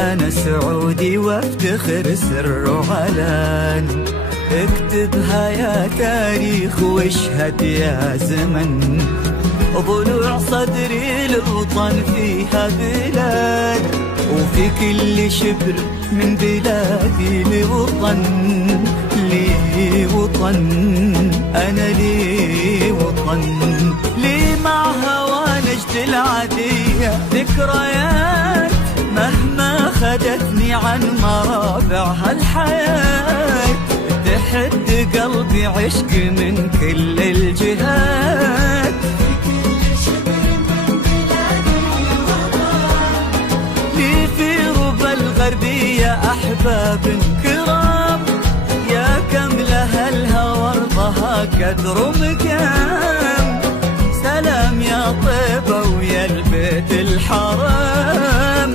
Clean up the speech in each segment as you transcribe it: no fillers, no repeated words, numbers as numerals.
أنا سعودي وافتخر سر وعلان، اكتبها يا تاريخ واشهد يا زمن، ضلوع صدري للوطن فيها بلاد، وفي كل شبر من بلادي لي وطن، لي وطن، أنا لي وطن، لي مع هوى نجد العادية ذكريات مهما خدتني عن مرابع هالحياة، تحد قلبي عشق من كل الجهات، لي في ربى الغربية أحباب كرام، يا كم لها الهوى ارضها قدر ومقام، سلام يا طيبة ويا البيت الحرام.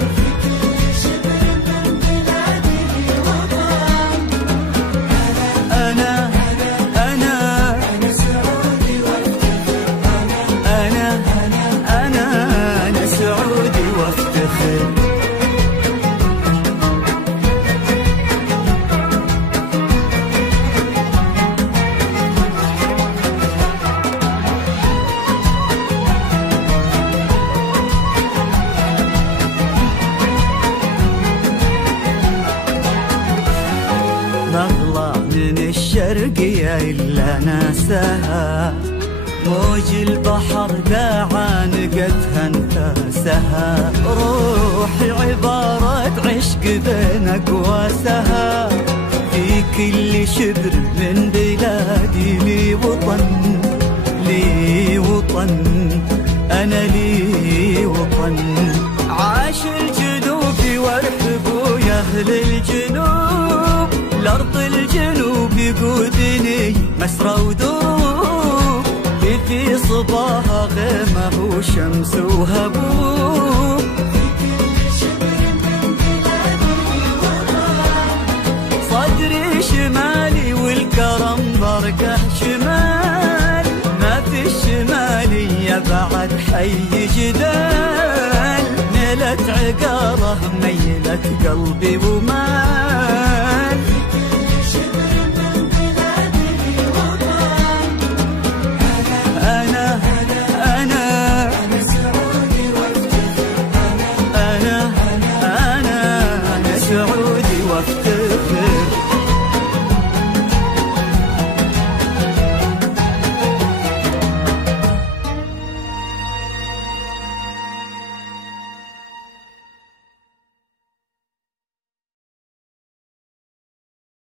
نغلى من الشرقية إلا ناسها، موج البحر داعان قدها انتاسها، روحي عبارة عشق بين أقواسها، في كل شبر من بلادي لي وطن، لي وطن، أنا لي وطن، عاش الجنوب وارحبوا يا أهل الجنوب، الأرض الجنوب يقودني مسرى ودروب، في صباها غيمة وشمس وهبوب، صدري شمالي والكرم برقه شمال، ما في الشمالية بعد حي جدال، نيلت عقاره ميلت قلبي ومال.